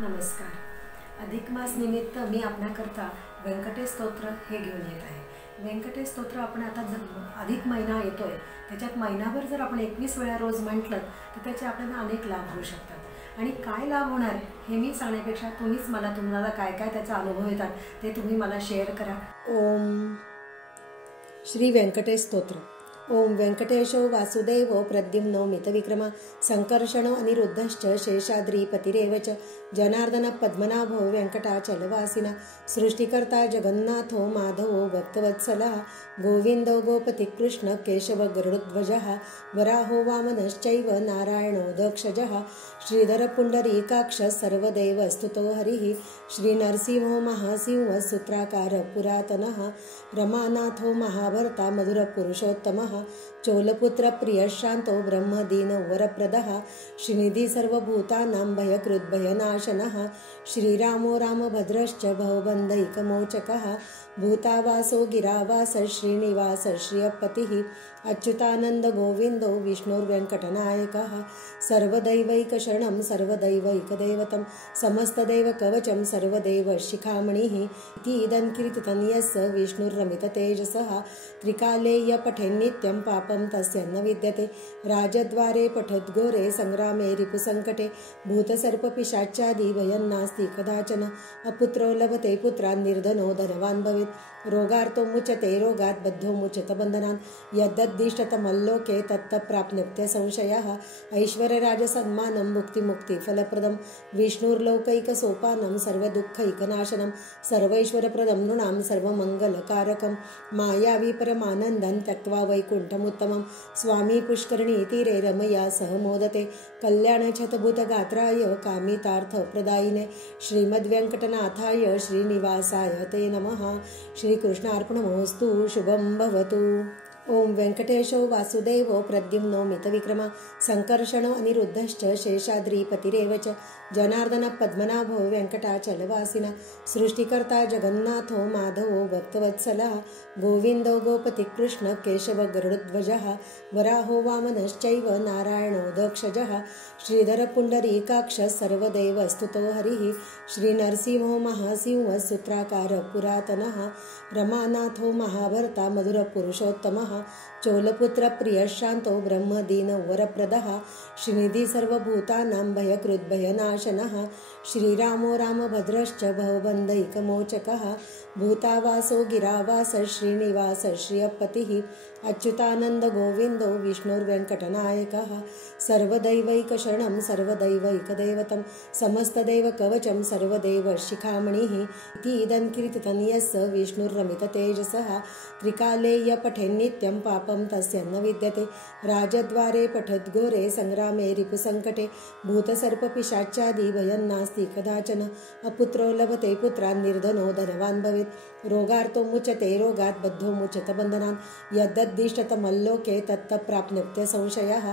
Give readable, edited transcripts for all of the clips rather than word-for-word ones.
नमस्कार। अधिक मास निमित्त मी आपल्याकरता व्यंकटेश स्तोत्र हे घेऊन येत आहे। व्यंकटेश स्तोत्र आपण आता अधिक महिना येतोय, त्याच्यात महिनाभर जर आपण 21 वेळा रोज म्हटलं तर त्याचे आपल्याला अनेक लाभ होऊ शकतात। आणि काय लाभ होणार हे मी सांगण्यापेक्षा तुम्हाला काय काय त्याचा अनुभव येतात ते तुम्ही मला शेअर करा। ओम श्री व्यंकटेश स्तोत्र। ओम वेंकटेशो वासुदेवो प्रद्युम्नो मितविक्रमा संकर्षणो अनिरुद्धश्च शेषाद्रिपतिरेव च जनार्दन पद्मनाभो वेंकटाचलवासिना सृष्टिकर्ता जगन्नाथो माधवो भक्तवत्सलः गोविन्दो गोपतिकृष्ण केशव गरुडध्वजः वराहो वामनश्चैव नारायणो दक्षजः श्रीधर पुण्डरीकाक्ष सर्वदेव स्तुतो हरिः श्रीनरसिंहो महासिंह सूत्राकार पुरातनः रमानाथो महाभर्ता मधुरपुरुषोत्तमः चोलपुत्र प्रियशान्तो ब्रह्मदीन वरप्रदः श्रीनिधि सर्वभूतानां भयकृद्भयनाशनः श्रीरामो रामभद्रश्च भवबन्धैकमोचकः भूतावासो गिरावास श्रीनिवास श्रियपतिः अच्युतानंद गोविंदो विष्णुर्वेंकटनायकः सर्वदैवैकशरणं सर्वदैवैकदैवतं समस्तदैवकवचं सर्वदैवशिखामणिः इदं कीर्तितं यस्य विष्णुर्रमिततेजसः त्रिकाले य पठेन्नित्यं पापं तस्य न विद्यते राजद्वारे पठद्घोरे संग्रामे रिपुसङ्कटे भूतसर्पपिशाचादि भयं नास्ति कदाचन अपुत्रो लभते पुत्रान् निर्धनो धनवान् भवेत् रोगार्तो मुच्यते रोगात् बद्धो मुच्यत बन्धनान् यद्दिष्टतमल्लोके तत्तप्राप्नुत्य संशयः ऐश्वर्यराजसन्मानं मुक्तिफलप्रदं विष्णुर्लौकैकसोपानं सर्वदुःखैकनाशनं सर्वैश्वर्यप्रदं नृणां सर्वमङ्गलकारकं मायावी परमानन्दं त्यक्त्वा वैकुण्ठमुत्तमं स्वामी पुष्करणीतीरे रमया सह मोदते कल्याणशतभूतगात्राय कामितार्थप्रदायिने श्रीमद्वेङ्कटनाथाय श्रीनिवासाय ते नमः। श्रीकृष्णार्पणमस्तु। शुभं भवतु। ओम वेंकटेशो वासुदेवो प्रद्युम्नो मितविक्रमा संकर्षणो अनिरुद्धश्च शेषाद्रिपतिरेव च जनार्दन पद्मनाभो वेंकटाचलवासिना सृष्टिकर्ता जगन्नाथो माधवो भक्तवत्सलः गोविन्दो गोपतिकृष्ण केशव गरुडध्वजः वराहो वामनश्चैव नारायणो दक्षजः श्रीधर पुण्डरीकाक्ष सर्वदेव स्तुतो हरिः श्रीनरसिंहो महासिंह सूत्राकार पुरातनः रमानाथो महाभर्ता मधुरपुरुषोत्तमः चोलपुत्र प्रियशान्तो ब्रह्मदीन वरप्रदः श्रीनिधि सर्वभूतानां भयकृद्भयनाशनः श्रीरामो रामभद्रश्च भवबन्धैकमोचकः भूतावासो गिरावास श्रीनिवास श्रियपतिः अच्युतानंद गोविन्दो विष्णुर्वेंकटनायकः सर्वदैवैकशरणं सर्वदैवैकदैवतं समस्तदैवकवचं सर्वदैवशिखामणिः इदं कीर्तितं यस्य विष्णुर्रमिततेजसः त्रिकाले य पठेन्नित्यं पापं तस्य न विद्यते राजद्वारे पठद्घोरे संग्रामे रिपुसङ्कटे भूतसर्पपिशाचादि भयं नास्ति कदाचन अपुत्रो लभते पुत्रान् निर्धनो धनवान् भवेत् रोगार्तो मुच्यते रोगात् बद्धो मुच्यत बन्धनान् यद्दिष्टतमल्लोके तत्तप्राप्नुत्य संशयः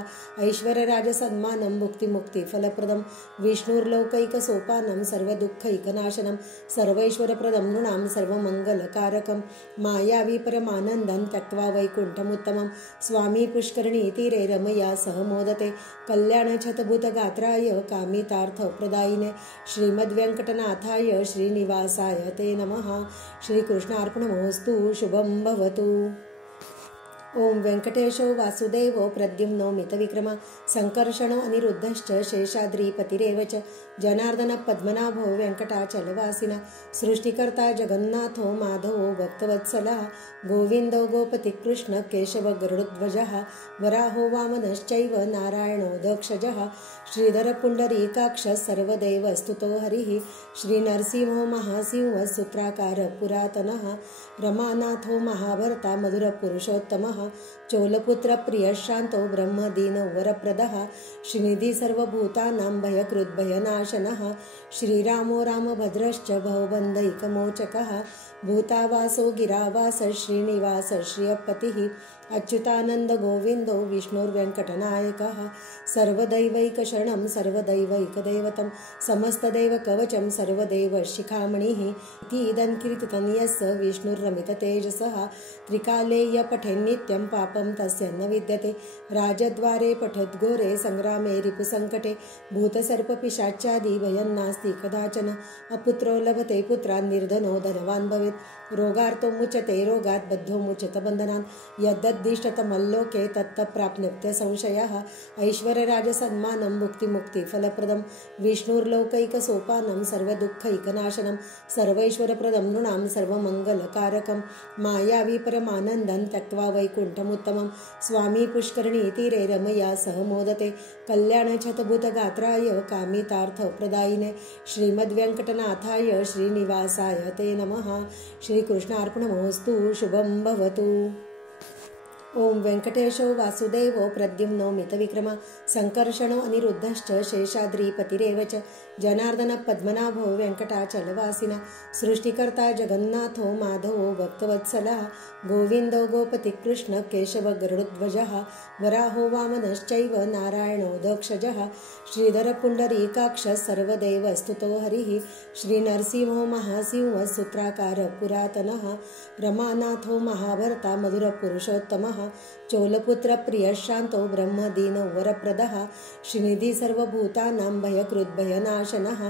ऐश्वर्यराजसन्मानं मुक्तिफलप्रदं विष्णुर्लौकैकसोपानं सर्वदुःखैकनाशनं सर्वैश्वर्यप्रदं नृणां सर्वमङ्गलकारकं मायावी परमानन्दं त्यक्त्वा वैकुण्ठमुत्तमं स्वामी पुष्करणीतीरे रमया सह मोदते कल्याणशतभूतगात्राय कामितार्थप्रदायिने श्रीमद्वेङ्कटनाथाय श्रीनिवासाय ते नमः। श्रीकृष्णार्पणमस्तु। शुभं भवतु। ओम वेंकटेशो वासुदेवो प्रद्युम्नो मितविक्रमा संकर्षणो अनिरुद्धश्च शेषाद्रिपतिरेव च जनार्दन पद्मनाभो वेंकटाचलवासिना सृष्टिकर्ता जगन्नाथो माधवो भक्तवत्सलः गोविन्दो गोपतिकृष्ण केशव गरुडध्वजः वराहो वामनश्चैव नारायणो दक्षजः श्रीधर पुण्डरीकाक्ष सर्वदेव स्तुतो हरिः श्रीनरसिंहो महासिंह सूत्राकार पुरातनः रमानाथो महाभर्ता मधुरपुरुषोत्तमः चोलपुत्र प्रियशान्तो ब्रह्मदीन वरप्रदः श्रीनिधि सर्वभूतानां भयकृद्भयनाशनः श्रीरामो रामभद्रश्च भवबन्धैकमोचकः भूतावासो गिरावास श्रीनिवास श्रियपतिः अच्युतानंद गोविन्दो विष्णुर्वेंकटनायकः सर्वदैवैकशरणं सर्वदैवैकदैवतं समस्तदैवकवचं सर्वदैवशिखामणिः इदं कीर्तितं यस्य विष्णुर्रमिततेजसः त्रिकाले य पठेन्नित्यं पापं पापं तस्य न विद्यते राजद्वारे पठद्घोरे संग्रामे रिपुसङ्कटे भूतसर्पपिशाचादि भयं नास्ति कदाचन अपुत्रो लभते पुत्रान् निर्धनो धनवान् भवेत् रोगार्तो मुच्यते रोगात् बद्धो मुच्यत बन्धनान् यद्दद्दिष्टतमल्लोके तत्तप्राप्नोत्य संशयः ऐश्वर्यराजसन्मानं मुक्तिफलप्रदं विष्णुर्लोकैकसोपानं सर्वदुःखैकनाशनं सर्वैश्वर्यप्रदं नृणां सर्वमङ्गलकारकं मायावी परमानन्दं त्यक्त्वा वैकुण्ठमुत्तमं स्वामी पुष्करणीतीरे रमया सह मोदते कल्याणशतभूतगात्राय कामितार्थप्रदायिने श्रीमद्वेङ्कटनाथाय श्रीनिवासाय ते नमः। श्रीकृष्णार्पणमस्तु। शुभं भवतु। ओम वेंकटेशो वासुदेवो प्रद्युम्नो मितविक्रमा संकर्षणो अनिरुद्धश्च शेषाद्रिपतिरेव च जनार्दन पद्मनाभो वेंकटाचलवासिना सृष्टिकर्ता जगन्नाथो माधवो भक्तवत्सलः गोविन्दो गोपतिकृष्ण केशव गरुडध्वजः वराहो वामनश्चैव नारायणो दक्षजः श्रीधर पुण्डरीकाक्ष सर्वदेवस्तुतो हरिः श्रीनरसिंहो महासिंह सूत्राकार पुरातनः रमानाथो महाभर्ता मधुरपुरुषोत्तमः चोलपुत्र प्रियशान्तो ब्रह्मदीन वरप्रदः श्रीनिधि सर्वभूतानां भयकृद्भयनाशनः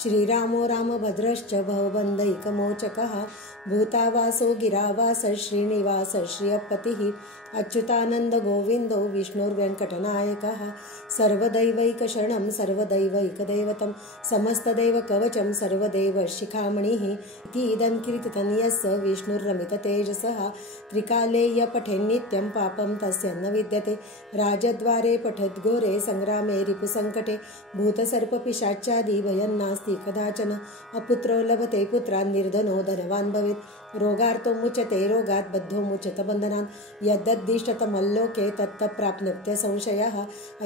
श्रीरामो रामभद्रश्च भवबन्धैकमोचकः भूतावासो गिरावास श्रीनिवास श्रियपतिः अच्युतानंद गोविंदो विष्णुर्वेङ्कटनायकः सर्वदैवैकशरणं सर्वदैवैकदैवतं समस्तदैवकवचं सर्वदेवशिखामणिः इदं कीर्तितं यस्य विष्णुर्रमिततेजसः त्रिकाले य पठेन्नित्यं पापं तस्य न विद्यते राजद्वारे पठद्घोरे संग्रामे रिपुसङ्कटे भूतसर्पपिशाचादि भयं नास्ति कदाचन अपुत्रो लभते पुत्रान् निर्धनो धनवान् भवेत् रोगार्तो मुच्यते रोगात् बद्धो मुच्यत बन्धनान् यद्दद्दिष्टतमल्लोके तत्तप्राप्नोत्य संशयः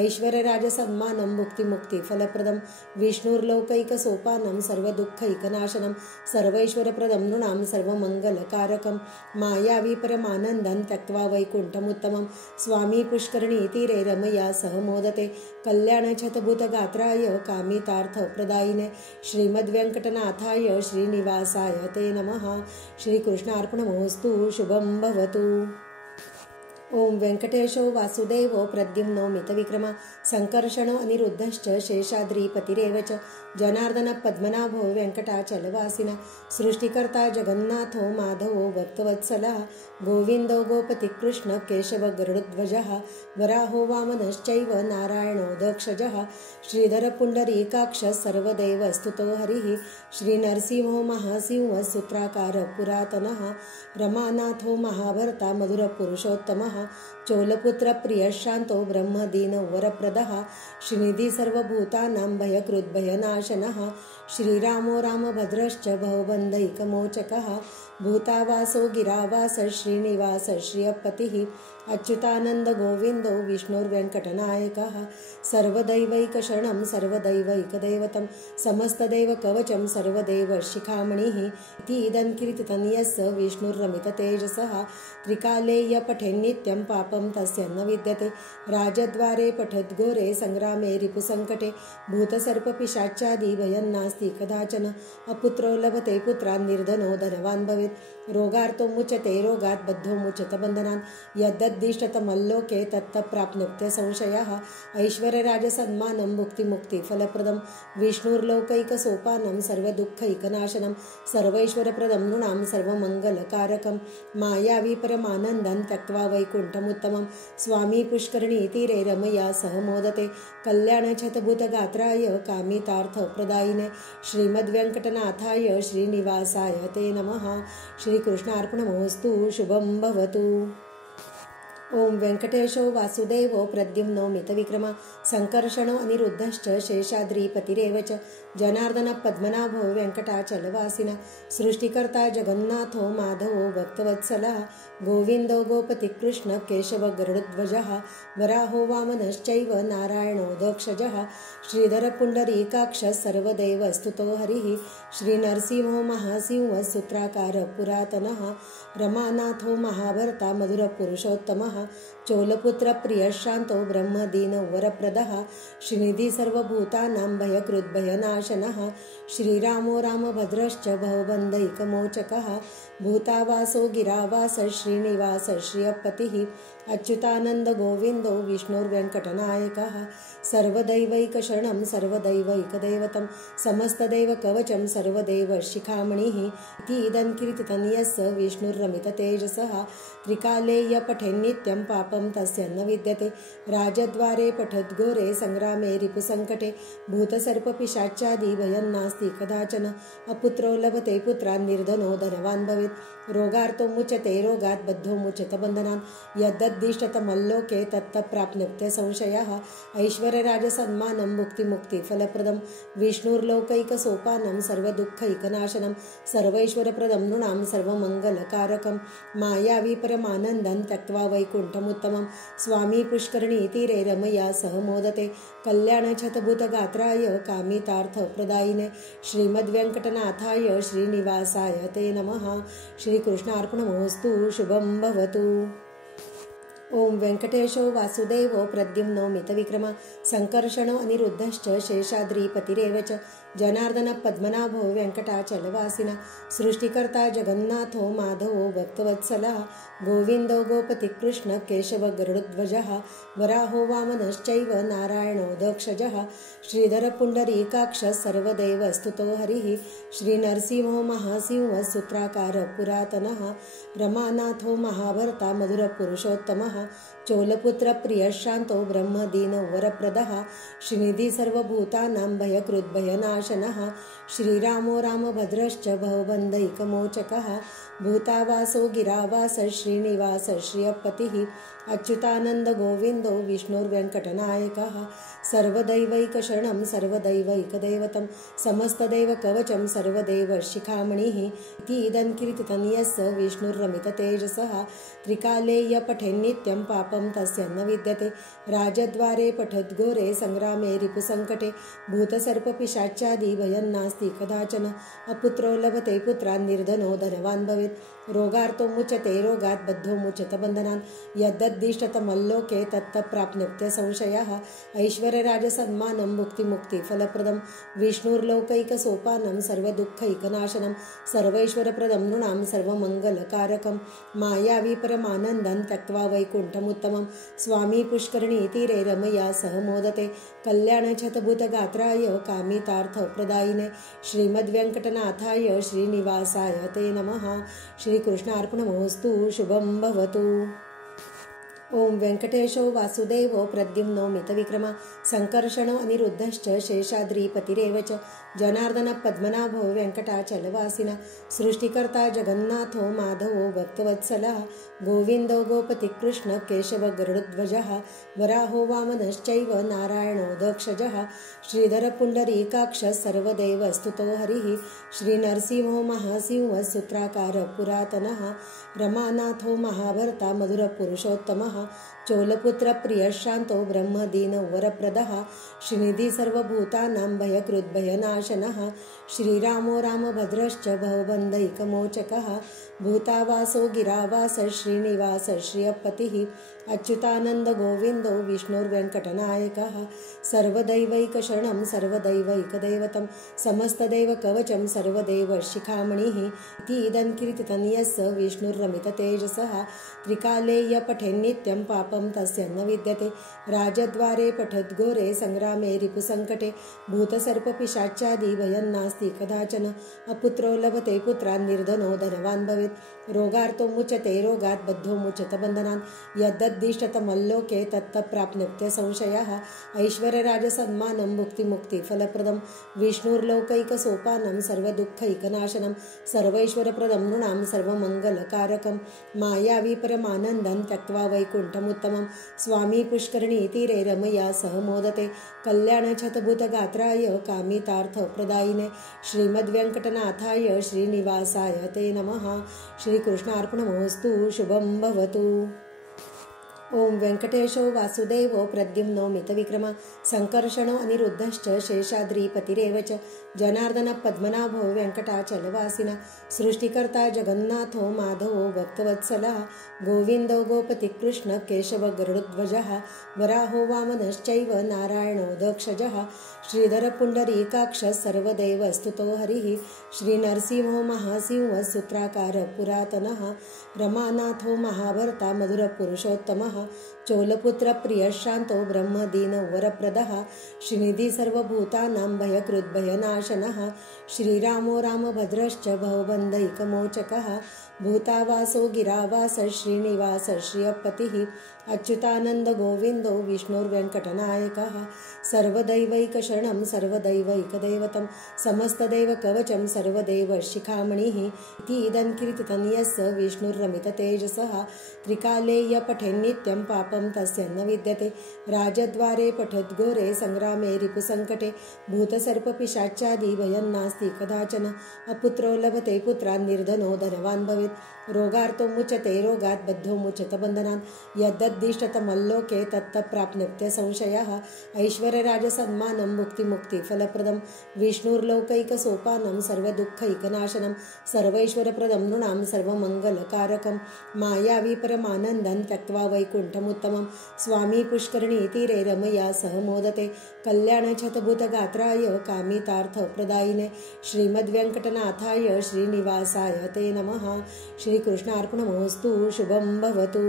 ऐश्वर्यराजसन्मानं मुक्तिफलप्रदं विष्णुर्लोकैकसोपानं सर्वदुःखैकनाशनं सर्वैश्वर्यप्रदं नृणां सर्वमङ्गलकारकं मायावी परमानन्दं त्यक्त्वा वैकुण्ठमुत्तमं स्वामी पुष्करणीतीरे रमया सह मोदते कल्याणशतभूतगात्राय कामितार्थप्रदायिने श्रीमद्वेङ्कटनाथाय श्रीनिवासाय ते नमः। श्रीकृष्णार्पणमस्तु। शुभं भवतु। ओम वेंकटेशो वासुदेवो प्रद्युम्नो मितविक्रमा संकर्षणो अनिरुद्धश्च शेषाद्रिपतिरेव च जनार्दन पद्मनाभो वेङ्कटाचलवासिना सृष्टिकर्ता जगन्नाथो माधवो भक्तवत्सलः गोविन्दो गोपतिकृष्ण केशव गरुडध्वजः वराहो वामनश्चैव नारायणो दक्षजः श्रीधर पुण्डरीकाक्ष सर्वदेवस्तुतो हरिः श्रीनरसिंहो महासिंह सूत्राकार पुरातनः रमानाथो महाभर्ता मधुरपुरुषोत्तमः चोलपुत्र प्रियशान्तो ब्रह्मदीन वरप्रदः श्रीनिधि सर्वभूतानां भयकृद्भयनाशनः श्रीरामो रामभद्रश्च भवबन्धैकमोचकः भूतावासो गिरावास श्रीनिवास श्रियपतिः अच्युतानंद गोविन्दो विष्णुर्वेङ्कटनायकः सर्वदैवैकशरणं सर्वदैवैकदैवतं समस्तदैवकवचं सर्वदेवशिखामणिः इदं कीर्तितं यस्य विष्णुर्रमिततेजसः त्रिकाले य पठेन्नित्यं पापं तस्य न विद्यते राजद्वारे पठद्घोरे संग्रामे रिपुसङ्कटे भूतसर्पपिशाचादि भयं नास्ति कदाचन अपुत्रो लभते पुत्रान् निर्धनो धनवान् भवेत् रोगार्तो मुच्यते रोगात् बद्धो मुच्यत बन्धनान् यद्दद्दिष्टतमल्लोके तत्तप्राप्नोत्य संशयः ऐश्वर्यराजसन्मानं मुक्तिफलप्रदं विष्णुर्लोकैकसोपानं सर्वदुःखैकनाशनं सर्वैश्वर्यप्रदं नृणां सर्वमङ्गलकारकं मायावी परमानन्दं त्यक्त्वा वैकुण्ठमुत्तमं स्वामी पुष्करणीतीरे रमया सह मोदते कल्याणशतभूतगात्राय कामितार्थप्रदायिने श्रीमद्वेङ्कटनाथाय श्रीनिवासाय ते नमः। श्रीकृष्णार्पणमस्तु। शुभं भवतु। ओम वेंकटेशो वासुदेवो प्रद्युम्नो मितविक्रमा संकर्षणो अनिरुद्धश्च शेषाद्रिपतिरेव च जनार्दन पद्मनाभो वेङ्कटाचलवासिना सृष्टिकर्ता जगन्नाथो माधवो भक्तवत्सलः गोविन्दो गोपतिकृष्ण केशव गरुडध्वजः वराहो वामनश्चैव नारायणो दक्षजः श्रीधर पुण्डरीकाक्ष सर्वदेवस्तुतो हरिः श्रीनरसिंहो महासिंह सूत्राकार पुरातनः रमानाथो महाभर्ता मधुरपुरुषोत्तमः चोलपुत्र प्रियशान्तो ब्रह्मदीन वरप्रदः श्रीनिधि सर्वभूतानां भयकृद् भयनाशनः श्रीरामो रामभद्रश्च भवबन्धैकमोचकः भूतावासो गिरावास श्रीनिवास श्रियपतिः अच्युतानंद गोविंदो विष्णुर्वेङ्कटनायकः सर्वदैवैकशरणं सर्वदैवैकदैवतं समस्तदैवकवचं सर्वदैवशिखामणिः इदं कीर्तितं यस्य विष्णुर्रमिततेजसः त्रिकाले य पठेन्नित्यं पापं तस्य न विद्यते राजद्वारे पठद्घोरे संग्रामे रिपुसङ्कटे भूतसर्पपिशाचादि भयं नास्ति कदाचन अपुत्रो लभते पुत्रान् निर्धनो धनवान् भवेत् रोगार्तो मुच्यते रोगात् बद्धो मुच्यत बन्धनान् यद्दिष्टतमल्लोके तत्तप्राप्नोत्य संशयः ऐश्वर्यराजसन्मानं मुक्तिफलप्रदं विष्णुर्लोकैकसोपानं सर्वदुःखैकनाशनं सर्वैश्वर्यप्रदं नृणां सर्वमङ्गलकारकं मायावी परमानन्दं त्यक्त्वा वैकुण्ठमुत्तमं स्वामी पुष्करणीतीरे रमया सह मोदते कल्याणशतभूतगात्राय कामितार्थप्रदायिने श्रीमद्वेङ्कटनाथाय श्रीनिवासाय ते नमः। श्रीकृष्णार्पणमस्तु। शुभं भवतु। ओम वेंकटेशो वासुदेवो प्रद्युम्नो मितविक्रमा संकर्षणो अनिरुद्धश्च शेषाद्रिपतिरेव च जनार्दन पद्मनाभो वेंकटाचलवासिना सृष्टिकर्ता जगन्नाथो माधवो भक्तवत्सलः गोविंदो गोपतिकृष्ण केशव गरुडध्वजः वराहो वामनश्चैव नारायणो दक्षजः श्रीधर पुण्डरीकाक्ष सर्वदेव स्तुतो हरिः श्रीनरसिंहो महासिंह सूत्राकार पुरातनः रमानाथो महाभर्ता मधुरपुरुषोत्तमः चोलपुत्र प्रियशान्तो ब्रह्मदीन वरप्रदः श्रीनिधि सर्वभूतानां भयकृद् भयनाशनः श्रीरामो रामभद्रश्च भवबन्धैकमोचकः भूतावासो गिरावास श्रीनिवास श्रियपतिः अच्युतानंद गोविंदो विष्णुर्वेङ्कटनायकः सर्वदैवैकशरणं सर्वदैवैकदैवतं समस्तदैवकवचं सर्वदैवशिखामणिः इदं कीर्तितं यस्य विष्णुर्रमिततेजसः त्रिकाले य पठेन्नित्यं पापं तस्य न विद्यते राजद्वारे पठद्घोरे संग्रामे रिपुसङ्कटे भूतसर्पपिशाचादि भयं नास्ति कदाचन अपुत्रो लभते पुत्रान् निर्धनो धनवान् भवेत् रोगार्तो मुच्यते रोगात् बद्धो मुच्यत बन्धनान् यद्दिष्टतमल्लोके तत्तप्राप्नोत्य संशयः ऐश्वर्यराजसन्मानं मुक्तिफलप्रदं विष्णुर्लोकैकसोपानं सर्वदुःखैकनाशनं सर्वैश्वर्यप्रदं नृणां सर्वमङ्गलकारकं मायावी परमानन्दं त्यक्त्वा वैकुण्ठमुत्तमं स्वामी पुष्करणीतीरे रमया सह मोदते कल्याणशतभूतगात्राय कामितार्थप्रदायिने श्रीमद्वेङ्कटनाथाय श्रीनिवासाय ते नमः। श्रीकृष्णार्पणमस्तु। शुभं भवतु। ओम वेंकटेशो वासुदेवो प्रद्युम्नो मितविक्रमा संकर्षणो अनिरुद्धश्च शेषाद्रिपतिरेव च जनार्दन पद्मनाभो वेङ्कटाचलवासिना सृष्टिकर्ता जगन्नाथो माधवो भक्तवत्सलः गोविंदो गोपतिकृष्ण केशव गरुडध्वजः वराहो वामनश्चैव नारायणो दक्षजः श्रीधर पुण्डरीकाक्ष सर्वदेव स्तुतो हरिः श्रीनरसिंहो महासिंह सूत्राकार पुरातनः रमानाथो महाभर्ता मधुरपुरुषोत्तमः चोलपुत्र प्रियशान्तो ब्रह्मदीन वरप्रदः श्रीनिधि सर्वभूतानां भयकृद् भयनाशनः श्रीरामो रामभद्रश्च भवबन्धैकमोचकः भूतावासो गिरावास श्रीनिवास श्रियपतिः अच्युतानंद गोविंदो विष्णुर्वेङ्कटनायकः सर्वदैवैकशरणं सर्वदैवैकदैवतं समस्तदैवकवचं सर्वदैवशिखामणिः इदं कीर्तितं यस्य विष्णुर्रमिततेजसः त्रिकाले य पठेन्नित्यं पापं तस्य न विद्यते राजद्वारे पठद्घोरे संग्रामे रिपुसङ्कटे भूतसर्पपिशाचादि भयं नास्ति कदाचन अपुत्रो लभते पुत्रान् निर्धनो धनवान् भवेत् रोगार्तो मुच्यते रोगात् बद्धो मुच्यत बन्धनान् यद्दिष्टतमल्लोके तत्तप्राप्नोत्य संशयः ऐश्वर्यराजसन्मानं मुक्तिफलप्रदं विष्णुर्लोकैकसोपानं सर्वदुःखैकनाशनं सर्वैश्वर्यप्रदं नृणां सर्वमङ्गलकारकं मायावी परमानन्दं त्यक्त्वा वैकुण्ठमुत्तमं स्वामी पुष्करणीतीरे रमया सह मोदते कल्याणशतभूतगात्राय कामितार्थप्रदायिने श्रीमद्वेङ्कटनाथाय श्रीनिवासाय ते नमः। श्रीकृष्णार्पणमस्तु। शुभं भवतु। ओम वेंकटेशो वासुदेवो प्रद्युम्नो मितविक्रमा संकर्षणो अनिरुद्धश्च शेषाद्रिपतिरेव च जनार्दन पद्मनाभो वेंकटाचलवासिना सृष्टिकर्ता जगन्नाथो माधवो भक्तवत्सलः गोविन्दो गोपतिकृष्ण केशव गरुडध्वजः वराहो वामनश्चैव नारायणो दक्षजः श्रीधर पुण्डरीकाक्ष सर्वदेवस्तुतो हरिः श्रीनरसिंहो महासिंह सूत्राकार पुरातनः रमानाथो महाभर्ता मधुरपुरुषोत्तमः चोलपुत्र प्रियशान्तो ब्रह्मदीन वरप्रदः श्रीनिधि सर्वभूतानां भयकृद्भयनाशनः श्रीरामो रामभद्रश्च भवबन्धैकमोचकः भूतावासो गिरावास श्रीनिवास श्रियपतिः अच्युतानंद गोविंदो विष्णुर्वेंकटनायकः सर्वदैवैकशरणं सर्वदैवैकदैवतं समस्तदैवकवचं सर्वदेव शिखामणिः इति इदं कीर्तितं यस्य विष्णुर्रमिततेजसः त्रिकाले य पठेन्नित्यं पापं तस्य न विद्यते राजद्वारे पठद्घोरे संग्रामे रिपुसङ्कटे भूतसर्पपिशाचादि भयं नास्ति कदाचन अपुत्रो लभते पुत्रान् निर्धनो धनवान् भवेत् रोगार्तो मुच्यते रोगात् बद्धो मुच्यत बन्धनान् यद्दिष्टतमल्लोके तत्तप्राप्नोत्य संशयः ऐश्वर्यराजसन्मानं मुक्तिफलप्रदं विष्णुर्लौकैकसोपानं सर्वदुःखैकनाशनं सर्वैश्वर्यप्रदं नृणां सर्वमङ्गलकारकं मायावी परमानन्दं त्यक्त्वा वैकुण्ठमुत्तमं स्वामी पुष्करणीतीरे रमया सह मोदते कल्याणशतभूतगात्राय कामितार्थप्रदायिने श्रीमद्वेङ्कटनाथाय श्रीनिवासाय ते नमः। श्रीकृष्णार्पणमस्तु। शुभं भवतु।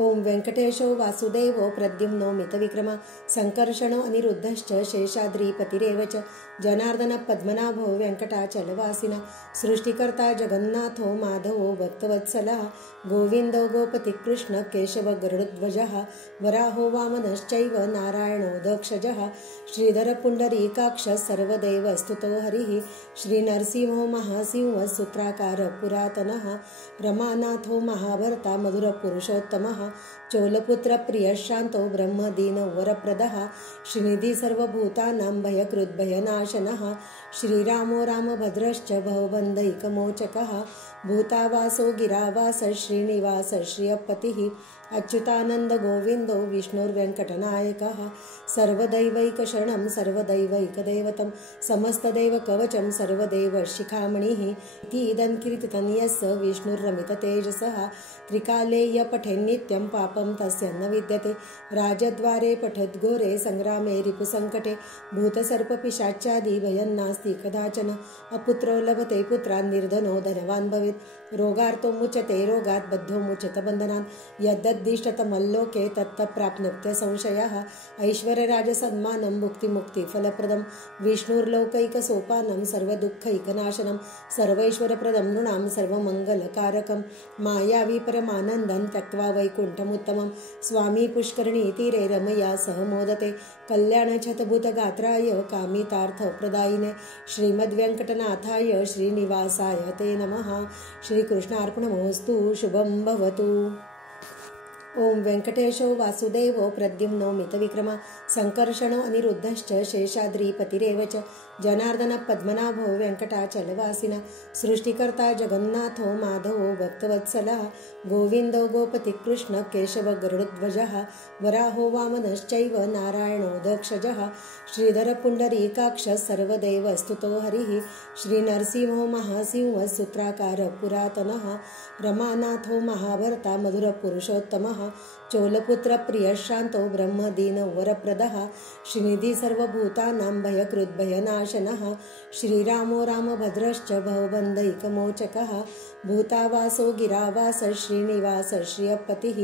ओम वेंकटेशो वासुदेवो प्रद्युम्नो मितविक्रमा संकर्षणो अनिरुद्धश्च शेषाद्रिपतिरेव च जनार्दन पद्मनाभो वेंकटाचलवासिना सृष्टिकर्ता जगन्नाथो माधवो भक्तवत्सलः गोविन्दो गोपतिकृष्ण केशव गरुडध्वजः वराहो वामनश्चैव नारायणो दक्षजः श्रीधर पुण्डरीकाक्ष सर्वदेवस्तुतो हरिः श्रीनरसिंहो महासिंह सूत्राकार पुरातनः रमानाथो महाभर्ता मधुरपुरुषोत्तमः चोलपुत्र प्रियशान्तो ब्रह्मदीन वरप्रदः श्रीनिधि सर्वभूतानां भयकृद्भयनाशनः श्रीरामो रामभद्रश्च भवबन्धैकमोचकः भूतावासो गिरावास श्रीनिवास श्रियपतिः अच्युतानंद गोविन्दो विष्णुर्वेंकटनायकः सर्वदैवैकशरणं सर्वदैवैकदैवतं समस्तदैवकवचं सर्वदेव शिखामणिः इति इदं कीर्तितं यस्य विष्णुर्रमिततेजसः त्रिकाले य पठेन्नित्यं पापं तस्य न विद्यते राजद्वारे पठद्घोरे संग्रामे रिपुसङ्कटे भूतसर्पपिशाचादि भयं नास्ति कदाचन अपुत्रो लभते पुत्रान् निर्धनो धनवान् भवेत् रोगार्तो मुच्यते रोगात् बद्धो मुच्यत बन्धनान् यद्दिष्टतमल्लोके तत्तप्राप्नोत्य संशयः ऐश्वर्यराजसन्मानं मुक्तिफलप्रदं विष्णुर्लौकैकसोपानं सर्वदुःखैकनाशनं सर्वैश्वर्यप्रदं नृणां सर्वमङ्गलकारकं मायावी परमानन्दं त्यक्त्वा वैकुण्ठमुत्तमं स्वामी पुष्करणीतीरे रमया सह मोदते कल्याणशतभूतगात्राय कामितार्थप्रदायिने श्रीमद्वेङ्कटनाथाय श्रीनिवासाय ते नमः। श्रीकृष्णार्पणमस्तु। शुभं भवतु। ओम वेंकटेशो वासुदेवो प्रद्युम्नो मितविक्रमा संकर्षणो अनिरुद्धश्च शेषाद्रिपतिरेव च जनार्दन पद्मनाभो वेंकटाचलवासिना सृष्टिकर्ता जगन्नाथो माधवो भक्तवत्सलः गोविन्दो गोपतिकृष्ण केशव गरुडध्वजः वराहो वामनश्चैव नारायणो दक्षजः श्रीधर पुण्डरीकाक्ष सर्वदेवस्तुतो हरिः श्रीनरसिंहो महासिंह सूत्राकार पुरातनः रमानाथो महाभर्ता मधुरपुरुषोत्तमः चोलपुत्र प्रियशान्तो ब्रह्मदीन वरप्रदः श्रीनिधि सर्वभूतानां भयकृद्भयनाशनः श्रीरामो रामभद्रश्च भवबन्धैकमोचकः भूतावासो गिरावास श्रीनिवास श्रियपतिः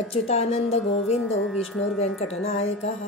अच्युतानंद गोविन्दो विष्णुर्वेंकटनायकः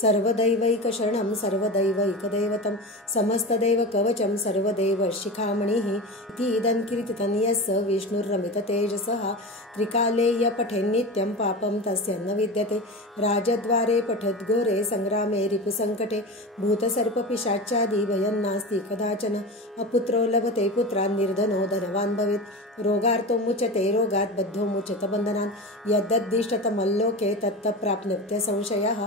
सर्वदैवैकशरणं सर्वदैवैकदैवतं समस्तदैवकवचं सर्वदेव शिखामणिः इति इदं कीर्तितं यस्य विष्णुर्रमिततेजसः त्रिकाले य पठेन्नित्यं पापं पापं तस्य न विद्यते राजद्वारे पठद्घोरे संग्रामे रिपुसङ्कटे भूतसर्पपिशाचादि भयं नास्ति कदाचन अपुत्रो लभते पुत्रान् निर्धनो धनवान् भवेत् रोगार्तो मुच्यते रोगात् बद्धो मुच्यत बन्धनान् यद्दद्दिष्टतमल्लोके तत्तप्राप्नोत्य संशयः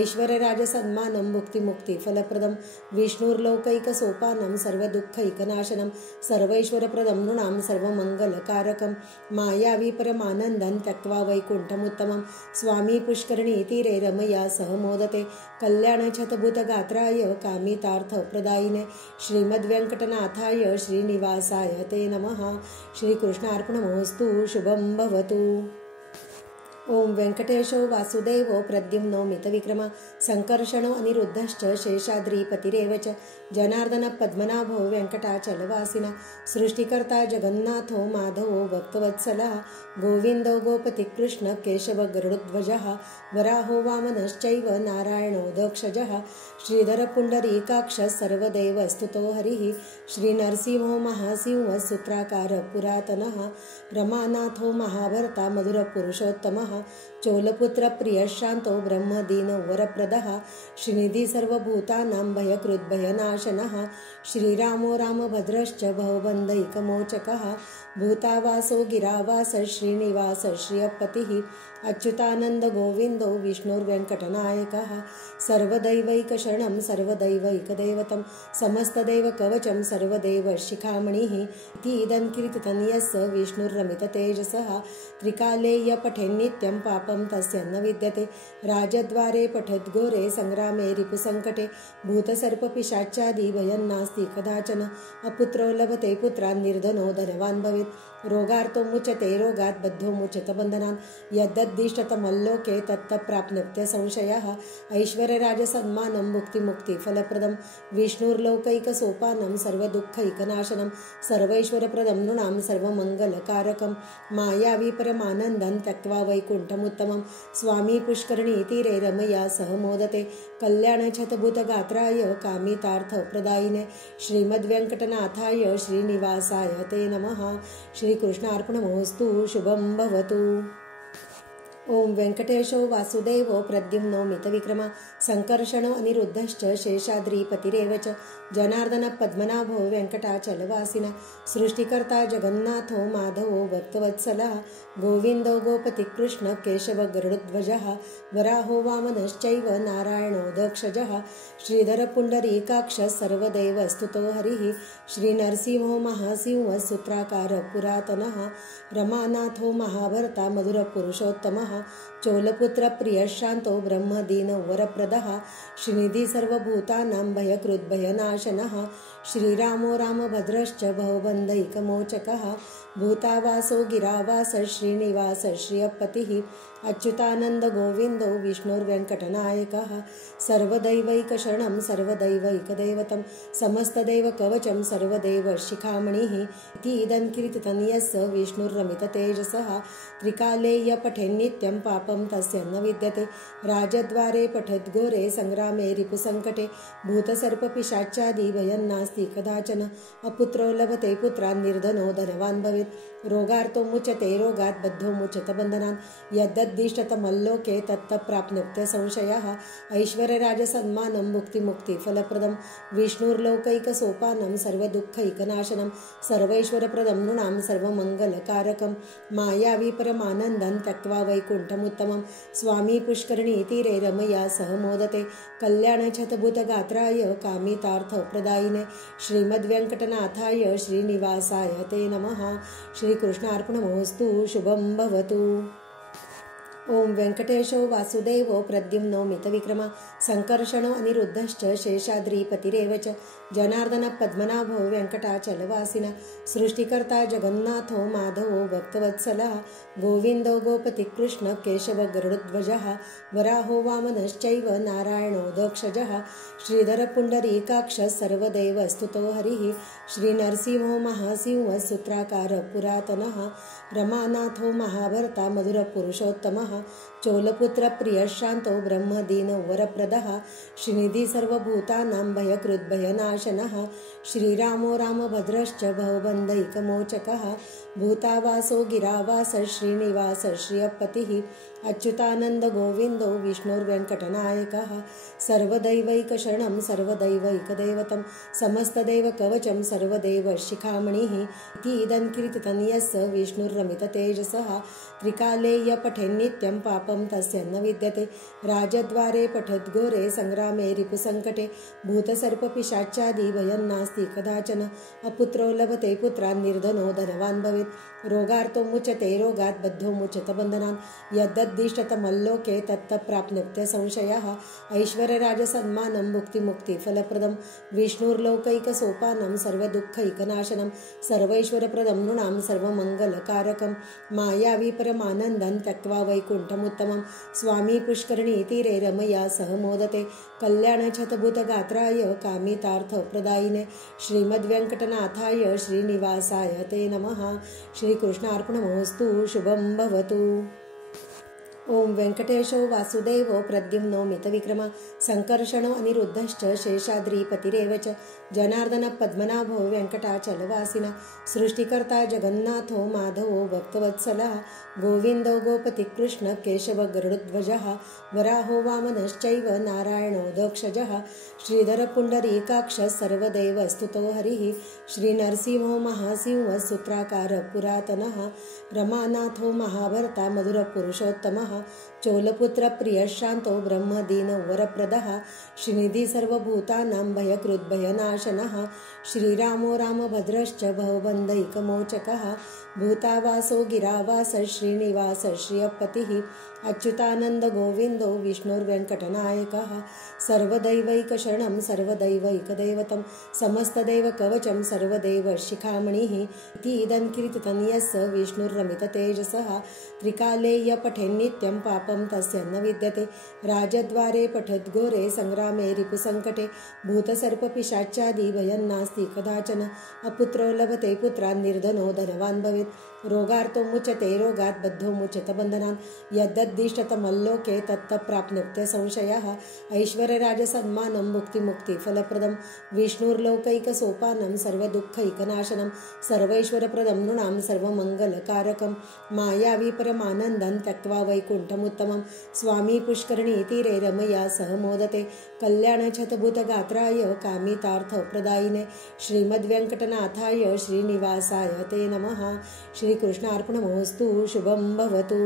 ऐश्वर्यराजसन्मानं मुक्तिफलप्रदं विष्णुर्लोकैकसोपानं सर्वदुःखैकनाशनं सर्वैश्वर्यप्रदं नृणां सर्वमङ्गलकारकं मायावी परमानन्दं त्यक्त्वा वैकुण्ठमुत्तमं स्वामी पुष्करणीतीरे रमया सह मोदते कल्याणशतभूतगात्राय कामितार्थप्रदायिने श्रीमद्वेङ्कटनाथाय श्रीनिवासाय ते नमः। श्रीकृष्णार्पणमस्तु। शुभं भवतु। ओम वेंकटेशो वासुदेवो प्रद्युम्नो मितविक्रमा संकर्षणो अनिरुद्धश्च शेषाद्रिपतिरेव च जनार्दन पद्मनाभो वेंकटाचलवासिना सृष्टिकर्ता जगन्नाथो माधवो भक्तवत्सलः गोविन्दो गोपतिकृष्ण केशव गरुडध्वजः वराहो वामनश्चैव नारायणो दक्षजः श्रीधर पुण्डरीकाक्ष सर्वदेव स्तुतो हरिः श्रीनरसिंहो महासिंह सूत्राकार पुरातनः रमानाथो महाभर्ता मधुरपुरुषोत्तमः चोलपुत्र प्रियशान्तो ब्रह्मदीन वरप्रदः श्रीनिधि सर्वभूतानां भयकृद्भयनाशनः श्रीरामो रामभद्रश्च भवबन्धैकमोचकः भूतावासो गिरावास श्रीनिवास श्रियपतिः अच्युतानंद गोविंदो विष्णुर्वेङ्कटनायकः सर्वदैवैकशरणं सर्वदैवैकदैवतं समस्तदैवकवचं सर्वदैवशिखामणिः इदं कीर्तितं यस्य विष्णुर्रमिततेजसः त्रिकाले य पठेन्नित्यं पापं तस्य न विद्यते राजद्वारे पठद्घोरे संग्रामे रिपुसङ्कटे भूतसर्पपिशाचादि भयं नास्ति कदाचन अपुत्रो लभते पुत्रान् निर्धनो धनवान् भवेत् रोगार्तो मुच्यते रोगात् बद्धो मुच्यत बन्धनान् यद्दद्दिष्टतमल्लोके तत्तप्राप्नोत्य संशयः ऐश्वर्यराजसन्मानं मुक्तिफलप्रदं विष्णुर्लोकैकसोपानं सर्वदुःखैकनाशनं सर्वैश्वर्यप्रदं नृणां सर्वमङ्गलकारकं मायावी परमानन्दं त्यक्त्वा वैकुण्ठमुत्तमं स्वामी पुष्करणीतीरे रमया सह मोदते कल्याणशतभूतगात्राय कामितार्थप्रदायिने श्रीमद्वेङ्कटनाथाय श्रीनिवासाय ते नमः। श्रीकृष्णार्पणमस्तु। शुभं भवतु। ओम वेंकटेशो वासुदेवो प्रद्युम्नो मितविक्रमा संकर्षणो अनिरुद्धश्च शेषाद्रिपतिरेव च जनार्दन पद्मनाभो वेङ्कटाचलवासिना सृष्टिकर्ता जगन्नाथो माधवो भक्तवत्सलः गोविन्दो गोपतिकृष्ण केशव गरुडध्वजः वराहो वामनश्चैव नारायणो दक्षजः श्रीधर पुण्डरीकाक्ष सर्वदेव स्तुतो हरिः श्रीनरसिंहो महासिंह सूत्राकार पुरातनः रमानाथो महाभर्ता मधुरपुरुषोत्तमः चोलपुत्र प्रियशान्तो ब्रह्मदीन वरप्रदः श्रीनिधि सर्वभूतानां भयकृद्भयनाशनः श्रीरामो रामभद्रश्च भवबन्धैकमोचकः भूतावासो गिरावास श्रीनिवास श्रियपतिः अच्युतानंद गोविन्दो विष्णुर्वेङ्कटनायकः सर्वदैवैकशरणं सर्वदैवैकदैवतं समस्तदैवकवचं सर्वदैवशिखामणिः इदं कीर्तितं यस्य विष्णुर्रमिततेजसः त्रिकाले य पठेन्नित्यं पापं तस्य न विद्यते राजद्वारे पठद्घोरे संग्रामे रिपुसङ्कटे भूतसर्पपिशाचादि भयं नास्ति कदाचन अपुत्रो लभते पुत्रान् निर्धनो धनवान् भवेत् रोगार्तो मुच्यते रोगात् बद्धो मुच्यत बन्धनान् यद्दद्दिष्टतमल्लोके तत्तप्राप्नोत्य संशयः ऐश्वर्यराजसन्मानं मुक्तिफलप्रदं विष्णुर्लोकैकसोपानं सर्वदुःखैकनाशनं सर्वैश्वर्यप्रदं नृणां सर्वमङ्गलकारकं मायावी परमानन्दं त्यक्त्वा वैकुण्ठमुत्तमं स्वामी पुष्करणीतीरे रमया सह मोदते कल्याणशतभूतगात्राय कामितार्थप्रदायिने श्रीमद्वेङ्कटनाथाय श्रीनिवासाय ते नमः। श्रीकृष्णार्पणमस्तु। शुभं भवतु। ओम वेंकटेशो वासुदेवो प्रद्युम्नो मितविक्रमा संकर्षणो अनिरुद्धश्च शेषाद्रिपतिरेव च जनार्दन पद्मनाभो वेङ्कटाचलवासिना सृष्टिकर्ता जगन्नाथो माधवो भक्तवत्सलः गोविन्दो गोपतिकृष्ण केशव गरुडध्वजः वराहो वामनश्चैव नारायणो दक्षजः श्रीधर पुण्डरीकाक्ष सर्वदेव स्तुतो हरिः श्रीनरसिंहो महासिंह सूत्राकार पुरातनः रमानाथो महाभर्ता मधुरपुरुषोत्तमः चोलपुत्र प्रियशान्तो ब्रह्मदीन वरप्रदः श्रीनिधि सर्वभूतानां भयकृद् भयनाशनः श्रीरामो रामभद्रश्च भवबन्धैकमोचकः भूतावासो गिरावास श्रीनिवास श्रियपतिः अच्युतानंद गोविंदो विष्णुर्वेङ्कटनायकः सर्वदैवैकशरणं सर्वदैवैकदैवतं समस्तदैवकवचं सर्वदैवशिखामणिः इदं कीर्तितं यस्य विष्णुर्रमिततेजसः त्रिकाले य पठेन्नित्यं पापं तस्य न विद्यते राजद्वारे पठद्घोरे संग्रामे रिपुसङ्कटे भूतसर्पपिशाचादि भयं नास्ति कदाचन अपुत्रो लभते पुत्रान् निर्धनो धनवान् भवेत् रोगार्तो मुच्यते रोगात् बद्धो मुच्यत बन्धनान् यद्दिष्टतमल्लोके तत्तप्राप्नोत्य संशयः ऐश्वर्यराजसन्मानं भुक्तिमुक्तिफलप्रदं विष्णुर्लोकैकसोपानं सर्वदुःखैकनाशनं सर्वैश्वर्यप्रदं नृणां सर्वमङ्गलकारकं मायावी परमानन्दं त्यक्त्वा वैकुण्ठमुत्तमं स्वामी पुष्करणीतीरे रमया सह मोदते कल्याणशतभूतगात्राय कामितार्थप्रदायिने श्रीमद्वेङ्कटनाथाय श्रीनिवासाय ते नमः। श्रीकृष्णार्पणमस्तु। शुभं भवतु। ओम वेंकटेशो वासुदेवो प्रद्युम्नो मितविक्रमा संकर्षणो अनिरुद्धश्च शेषाद्रिपतिरेव च जनार्दन पद्मनाभो वेंकटाचलवासिना सृष्टिकर्ता जगन्नाथो माधवो भक्तवत्सलः गोविंदो गोपतिकृष्ण केशव गरुडध्वजः वराहो वामनश्चैव नारायणो दक्षजः श्रीधर पुण्डरीकाक्ष सर्वदेव स्तुतो हरिः श्रीनरसिंहो महासिंह सूत्राकार पुरातनः रमानाथो महाभर्ता मधुरपुरुषोत्तमः चोलपुत्र प्रियशान्तो ब्रह्मदीन वरप्रदः श्रीनिधि सर्वभूतानां भयकृद् भयनाशनः श्रीरामो रामभद्रश्च भवबन्धैकमोचकः भूतावासो गिरावास श्रीनिवास श्रियपतिः अच्युतानंद गोविंदो विष्णुर्वेङ्कटनायकः सर्वदैवैकशरणं सर्वदैवैकदैवतं समस्तदैवकवचं सर्वदैवशिखामणिः इदं कीर्तितं यस्य विष्णुर्रमिततेजसः त्रिकाले य पठेन्नित्यं पापं तस्य न विद्यते राजद्वारे पठद्घोरे संग्रामे रिपुसङ्कटे भूतसर्पपिशाचादि भयं नास्ति कदाचन अपुत्रो लभते पुत्रान् निर्धनो धनवान् भवेत् रोगार्तो मुच्यते रोगात् बद्धो मुच्यत बन्धनान् यद्दिष्टतमल्लोके तत्तप्राप्नोत्य संशयः ऐश्वर्यराजसन्मानं भुक्तिमुक्तिफलप्रदं विष्णुर्लोकैकसोपानं सर्वदुःखैकनाशनं सर्वैश्वर्यप्रदं नृणां सर्वमङ्गलकारकं मायावी परमानन्दं त्यक्त्वा वैकुण्ठमुत्तमं स्वामी पुष्करणीतीरे रमया सह मोदते कल्याणशतभूतगात्राय कामितार्थप्रदायिने श्रीमद्वेङ्कटनाथाय श्रीनिवासाय ते नमः। श्रीकृष्णार्पणमस्तु। शुभं भवतु।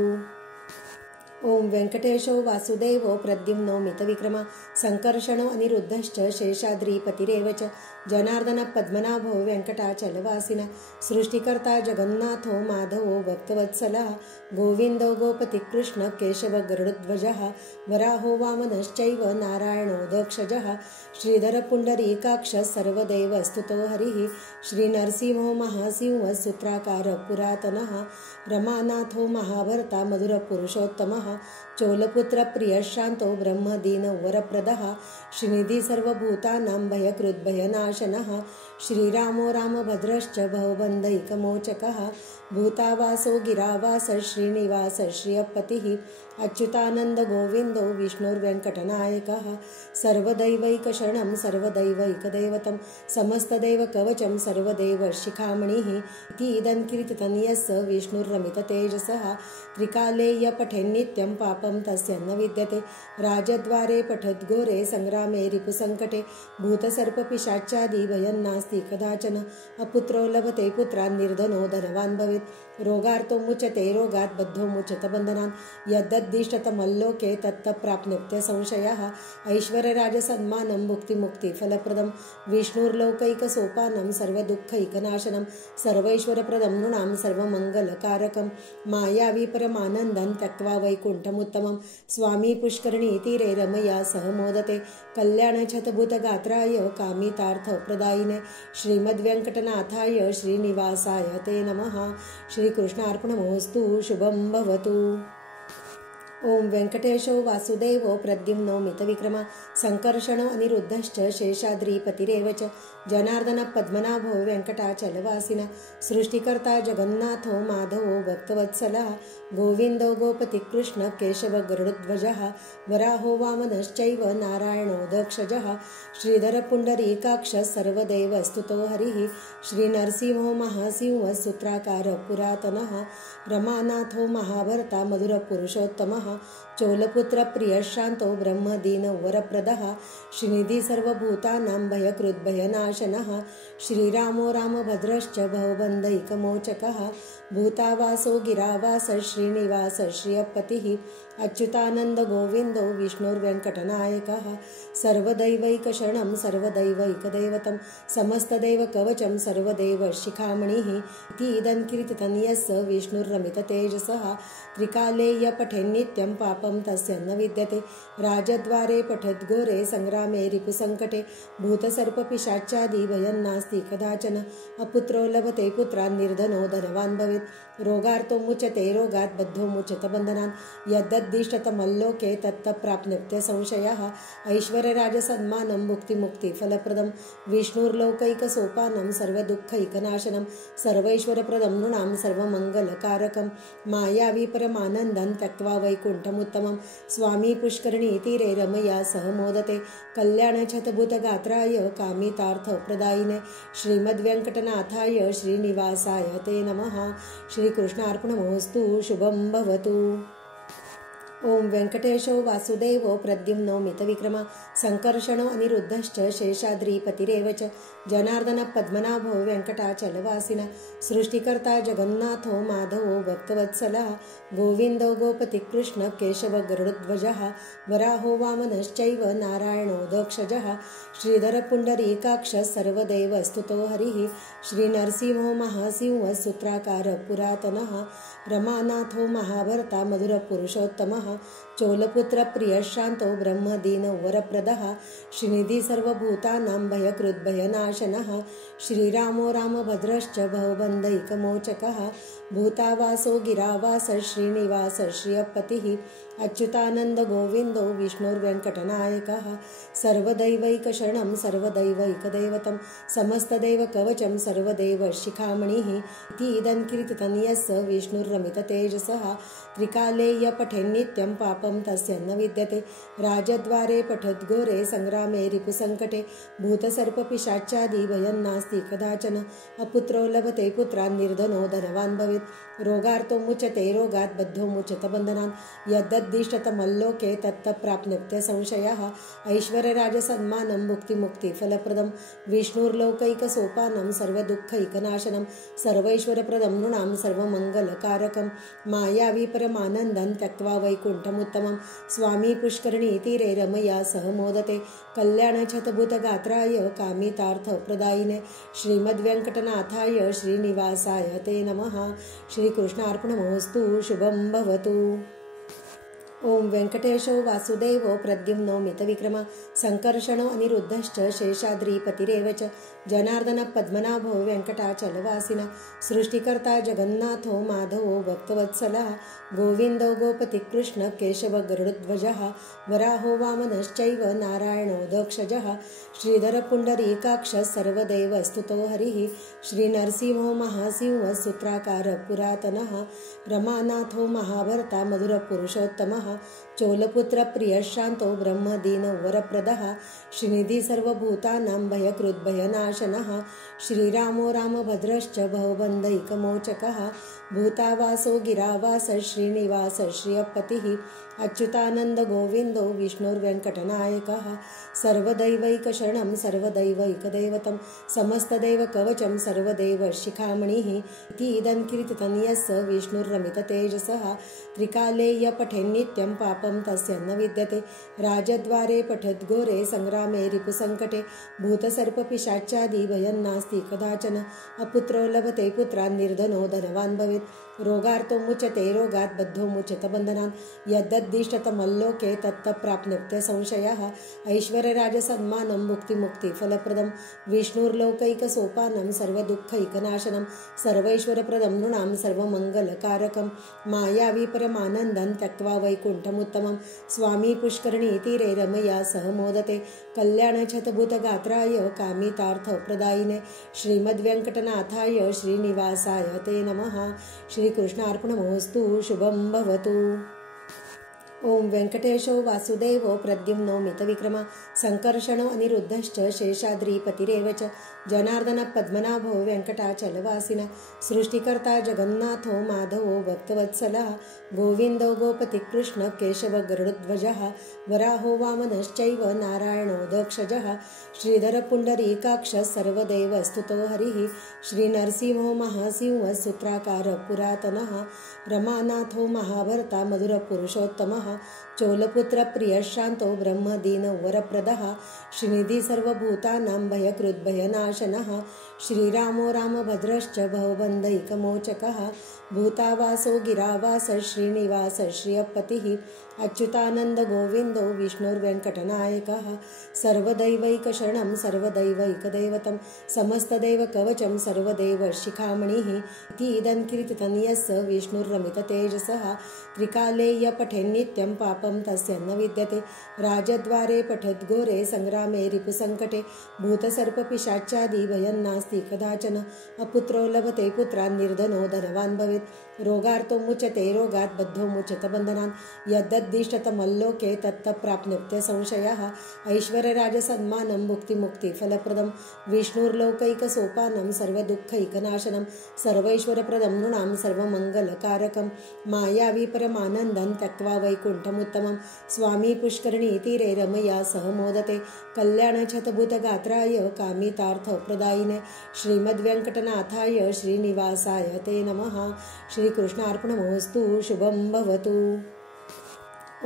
ओम वेंकटेशो वासुदेवो प्रद्युम्नो मितविक्रमा संकर्षणो अनिरुद्धश्च शेषाद्रिपतिरेव च जनार्दन पद्मनाभो वेङ्कटाचलवासिना सृष्टिकर्ता जगन्नाथो माधवो भक्तवत्सलः गोविंदो गोपतिकृष्ण केशव गरुडध्वजः वराहो वामनश्चैव नारायणो दक्षजः श्रीधर पुण्डरीकाक्ष सर्वदेव स्तुतो हरिः श्रीनरसिंहो महासिंह सूत्राकार पुरातनः रमानाथो महाभर्ता मधुरपुरुषोत्तमः चोलपुत्र प्रियशान्तो ब्रह्मदीन वरप्रदः श्रीनिधि सर्वभूतानां भयकृद् भयनाशनः श्रीरामो रामभद्रश्च भवबन्धैकमोचकः भूतावासो गिरावास श्रीनिवास श्रियपतिः अच्युतानंद गोविंदो विष्णुर्वेङ्कटनायकः सर्वदैवैकशरणं सर्वदैवैकदैवतं समस्तदैवकवचं सर्वदैवशिखामणिः इदं कीर्तितं यस्य विष्णुर्रमिततेजसः त्रिकाले य पठेन्नित्यं पापं तस्य न विद्यते राजद्वारे पठद्घोरे संग्रामे रिपुसङ्कटे भूतसर्पपिशाचादि भयं नास्ति कदाचन अपुत्रो लभते पुत्रान् निर्धनो धनवान् भवेत् रोगार्तो मुच्यते रोगात् बद्धो मुच्यत बन्धनान् यद्दिष्टतमल्लोके तत्तप्राप्नोत्य संशयः ऐश्वर्यराजसन्मानं भुक्तिमुक्तिफलप्रदं विष्णुर्लोकैकसोपानं सर्वदुःखैकनाशनं सर्वैश्वर्यप्रदं नृणां सर्वमङ्गलकारकं मायावी परमानन्दं त्यक्त्वा वैकुण्ठमुत्तमं स्वामी पुष्करणीतीरे रमया सह मोदते कल्याणशतभूतगात्राय कामितार्थप्रदायिने श्रीमद्वेङ्कटनाथाय श्रीनिवासाय ते नमः। श्रीकृष्णार्पणमस्तु। शुभं भवतु। ओम वेंकटेशो वासुदेवो प्रद्युम्नो मितविक्रमा संकर्षणो अनिरुद्धश्च शेषाद्रिपतिरेव च जनार्दन पद्मनाभो वेंकटाचलवासिना सृष्टिकर्ता जगन्नाथो माधवो भक्तवत्सलः गोविन्दो गोपतिकृष्ण केशव गरुडध्वजः वराहो वामनश्चैव नारायणो दक्षजः श्रीधर पुण्डरीकाक्ष सर्वदेवस्तुतो हरिः श्रीनरसिंहो महासिंह सूत्राकार पुरातनः रमानाथो महाभर्ता मधुरपुरुषोत्तमः चोलपुत्र प्रियशान्तो ब्रह्मदीन वरप्रदः श्रीनिधि सर्वभूतानां भयकृद्भयनाशनः श्रीरामो रामभद्रश्च भवबन्धैकमोचकः भूतावासो गिरावास श्रीनिवास श्रियपतिः अच्युतानन्द गोविन्दो विष्णुर्वेङ्कटनायकः सर्वदैवैकशरणं सर्वदैवैकदैवतं समस्तदैवकवचं सर्वदेवशिखामणिः इदं कीर्तितं यस्य विष्णुर्रमिततेजसः त्रिकाले य पठेन्नित्यं पापं तस्य न विद्यते राजद्वारे पठद्घोरे संग्रामे रिपुसङ्कटे भूतसर्पपिशाचादि भयं नास्ति कदाचन अपुत्रो लभते पुत्रान् निर्धनो धनवान् भवेत् रोगार्तो मुच्यते रोगात् बद्धो मुच्यत बन्धनान् यद्दिष्टतमल्लोके तत्तप्राप्नोत्य संशयः ऐश्वर्यराजसन्मानं भुक्तिमुक्तिफलप्रदं विष्णुर्लोकैकसोपानं सर्वदुःखैकनाशनं सर्वैश्वर्यप्रदं नृणां सर्वमङ्गलकारकं मायावी परमानन्दं त्यक्त्वा वैकुण्ठमुत्तमं स्वामी पुष्करणीतीरे रमया सह मोदते कल्याणशतभूतगात्राय कामितार्थप्रदायिने श्रीमद्वेङ्कटनाथाय श्रीनिवासाय ते नमः। श्रीकृष्णार्पणमस्तु। शुभं भवतु। ओम वेंकटेशो वासुदेवो प्रद्युम्नो मितविक्रमा संकर्षणो अनिरुद्धश्च शेषाद्रिपतिरेव च जनार्दन पद्मनाभो वेंकटाचलवासिना सृष्टिकर्ता जगन्नाथो माधवो भक्तवत्सलः गोविन्दो गोपतिकृष्ण केशव गरुडध्वजः वराहो वामनश्चैव नारायणो दक्षजः श्रीधर पुण्डरीकाक्ष सर्वदेवस्तुतो हरिः श्रीनरसिंहो महासिंह सूत्राकार पुरातनः रमानाथो महाभर्ता मधुरपुरुषोत्तमः चोलपुत्र प्रियशान्तो ब्रह्मदीन वरप्रदः श्रीनिधि सर्वभूतानां भयकृद्भयनाशनः श्रीरामो रामभद्रश्च भवबन्धैकमोचकः भूतावासो गिरावास श्रीनिवास श्रियपतिः अच्युतानन्द गोविन्दो विष्णुर्वेङ्कटनायकः सर्वदैवैकशरणं सर्वदैवैकदैवतं समस्तदैवकवचं सर्वदेवशिखामणिः इदं कीर्तितं यस्य विष्णुर्रमिततेजसः त्रिकाले य पठेन्नित्यं पापं तस्य न विद्यते राजद्वारे पठद्घोरे संग्रामे रिपुसङ्कटे भूतसर्पपिशाचादि भयं नास्ति कदाचन अपुत्रो लभते पुत्रान् निर्धनो धनवान् भवेत् रोगार्तो मुच्यते रोगात् बद्धो मुच्यत बन्धनान् यद्दिष्टतमल्लोके तत्तप्राप्नोत्य संशयः ऐश्वर्यराजसन्मानं भुक्तिमुक्तिफलप्रदं विष्णुर्लोकैकसोपानं सर्वदुःखैकनाशनं सर्वैश्वर्यप्रदं नृणां सर्वमङ्गलकारकं मायावी परमानन्दं त्यक्त्वा वैकुण्ठमुत्तमं स्वामी पुष्करणीतीरे रमया सह मोदते कल्याणशतभूतगात्राय कामितार्थप्रदायिने श्रीमद्वेङ्कटनाथाय श्रीनिवासाय ते नमः। श्रीकृष्णार्पणमस्तु। शुभं भवतु। ओम वेंकटेशो वासुदेवो प्रद्युम्नो मितविक्रमा संकर्षणो अनिरुद्धश्च शेषाद्रिपतिरेव च जनार्दन पद्मनाभो वेंकटाचलवासिना सृष्टिकर्ता जगन्नाथो माधवो भक्तवत्सलः गोविन्दो गोपतिकृष्ण केशव गरुडध्वजः वराहो वामनश्चैव नारायणो दक्षजः श्रीधर पुण्डरीकाक्ष सर्वदेवस्तुतो हरिः श्रीनरसिंहो महासिंह सूत्राकार पुरातनः रमानाथो महाभर्ता मधुरपुरुषोत्तमः चोलपुत्र प्रियशान्तो ब्रह्मदीन वरप्रदः श्रीनिधि सर्वभूतानां भयकृद्भयनाशनः श्रीरामो रामभद्रश्च भवबन्धैकमोचकः भूतावासो गिरावास श्रीनिवास श्रियपतिः अच्युतानन्द गोविन्दो विष्णुर्वेङ्कटनायकः सर्वदैवैकशरणं सर्वदैवैकदैवतं समस्तदैवकवचं सर्वदेवशिखामणिः इदं कीर्तितं यस्य विष्णुर्रमिततेजसः त्रिकाले य पठेन्नित्यं पापं पापं तस्य न विद्यते राजद्वारे पठद्घोरे संग्रामे रिपुसङ्कटे भूतसर्पपिशाचादि भयं नास्ति कदाचन अपुत्रो लभते पुत्रान् निर्धनो धनवान् भवेत् रोगार्तो मुच्यते रोगात् बद्धो मुच्यत बन्धनान् यद्दद्दिष्टतमल्लोके तत्तप्राप्नोत्य संशयः ऐश्वर्यराजसन्मानं मुक्तिफलप्रदं विष्णुर्लोकैकसोपानं सर्वदुःखैकनाशनं सर्वैश्वर्यप्रदं नृणां सर्वमङ्गलकारकं मायावी परमानन्दं त्यक्त्वा वैकुण्ठमुत्तमं स्वामी पुष्करणीतीरे रमया सह मोदते कल्याणशतभूतगात्राय कामितार्थप्रदायिने श्रीमद्वेङ्कटनाथाय श्रीनिवासाय ते नमः। श्रीकृष्णार्पणमस्तु। शुभं भवतु। ओम वेंकटेशो वासुदेवो प्रद्युम्नो मितविक्रमा संकर्षणो अनिरुद्धश्च शेषाद्रिपतिरेव च जनार्दन पद्मनाभो वेंकटाचलवासिना सृष्टिकर्ता जगन्नाथो माधवो भक्तवत्सलः गोविन्दो गोपतिकृष्ण केशव गरुडध्वजः वराहो वामनश्चैव नारायणो दक्षजः श्रीधर पुण्डरीकाक्ष सर्वदेव स्तुतो हरिः श्रीनरसिंहो महासिंह सूत्राकार पुरातनः रमानाथो महाभर्ता मधुरपुरुषोत्तमः चोलपुत्र प्रियशान्तो ब्रह्मदीन वरप्रदः श्रीनिधि सर्वभूतानां भयकृद्भयनाशनः श्रीरामो रामभद्रश्च भवबन्धैकमोचकः भूतावासो गिरावास श्रीनिवास श्रियपतिः अच्युतानंद गोविंदो विष्णुर्वेङ्कटनायकः सर्वदैवैकशरणं सर्वदैवैकदैवतं समस्तदैवकवचं सर्वदैवशिखामणिः इदं कीर्तितं यस्य विष्णुर्रमिततेजसः त्रिकाले य पठेन्नित्यं पापं तस्य न विद्यते राजद्वारे पठद्घोरे संग्रामे रिपुसङ्कटे भूतसर्पपिशाचादि भयं नास्ति कदाचन अपुत्रो लभते पुत्रान् निर्धनो धनवान् भवेत् रोगार्तो मुच्यते रोगात् बद्धो मुच्यत बन्धनान् यद्दद्दिष्टतमल्लोके तत्तप्राप्नोत्य संशयः ऐश्वर्यराजसन्मानं मुक्तिफलप्रदं विष्णुर्लोकैकसोपानं सर्वदुःखैकनाशनं सर्वैश्वर्यप्रदं नृणां सर्वमङ्गलकारकं मायावी परमानन्दं त्यक्त्वा वैकुण्ठमुत्तमं स्वामी पुष्करणीतीरे रमया सह मोदते कल्याणशतभूतगात्राय कामितार्थप्रदायिने श्रीमद्वेङ्कटनाथाय श्रीनिवासाय ते नमः। श्रीकृष्णार्पणमस्तु। शुभं भवतु।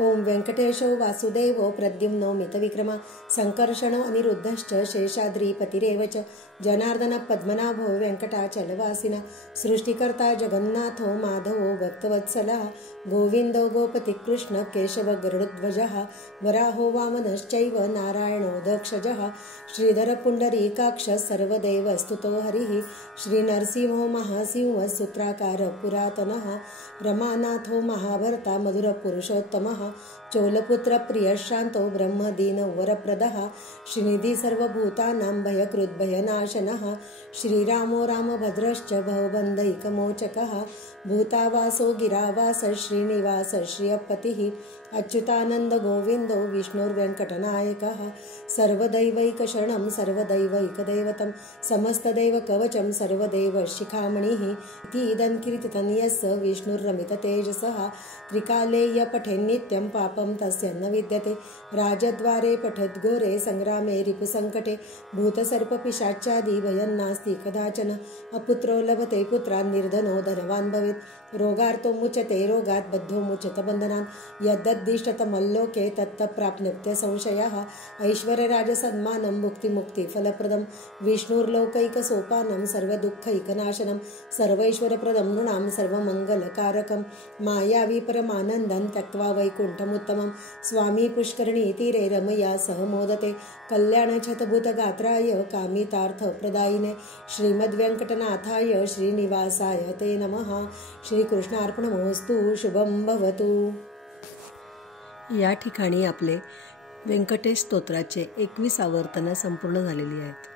ओम वेंकटेशो वासुदेवो प्रद्युम्नो मितविक्रमा संकर्षणो अनिरुद्धश्च शेषाद्रिपतिरेव च जनार्दन पद्मनाभो वेङ्कटाचलवासिना सृष्टिकर्ता जगन्नाथो माधवो भक्तवत्सलः गोविन्दो गोपतिकृष्ण केशव गरुडध्वजः वराहो वामनश्चैव नारायणो दक्षजः श्रीधर पुण्डरीकाक्ष सर्वदेव स्तुतो हरिः श्रीनरसिंहो महासिंह सूत्राकार पुरातनः रमानाथो महाभर्ता मधुरपुरुषोत्तमः चोलपुत्र प्रियशान्तो ब्रह्मदीन वरप्रदः श्रीनिधि सर्वभूतानां भयकृद्भयनाशनः श्रीरामो रामभद्रश्च भवबन्धैकमोचकः भूतावासो गिरावास श्रीनिवास श्रियपतिः अच्युतानंद गोविन्दो विष्णुर्वेङ्कटनायकः सर्वदैवैकशरणं सर्वदैवैकदैवतं समस्तदैवकवचं सर्वदैवशिखामणिः इदं कीर्तितं यस्य विष्णुर्रमिततेजसः त्रिकाले य पठेन्नित्यं पापं तस्य न विद्यते राजद्वारे पठद्घोरे संग्रामे रिपुसङ्कटे भूतसर्पपिशाचादि भयं नास्ति कदाचन अपुत्रो लभते पुत्रान् निर्धनो धनवान् भवेत् रोगार्तो मुच्यते रोगात् बद्धो मुच्यत बन्धनान् यद्दद्दिष्टतमल्लोके तत्तप्राप्नोत्य संशयः ऐश्वर्यराजसन्मानं मुक्तिफलप्रदं विष्णुर्लोकैकसोपानं सर्वदुःखैकनाशनं सर्वैश्वर्यप्रदं नृणां सर्वमङ्गलकारकं मायावी परमानन्दं त्यक्त्वा वैकुण्ठमुत्तमं स्वामी पुष्करणीतीरे रमया सह मोदते कल्याणशतभूतगात्राय कामितार्थप्रदायिने श्रीमद्वेङ्कटनाथाय श्रीनिवासाय ते नमः। श्रीकृष्णार्पणमस्तु। शुभं भवतु। या ठिकाणी आपले व्यंकटेश स्तोत्राचे 21 आवर्तनं संपूर्ण झालेली आहेत।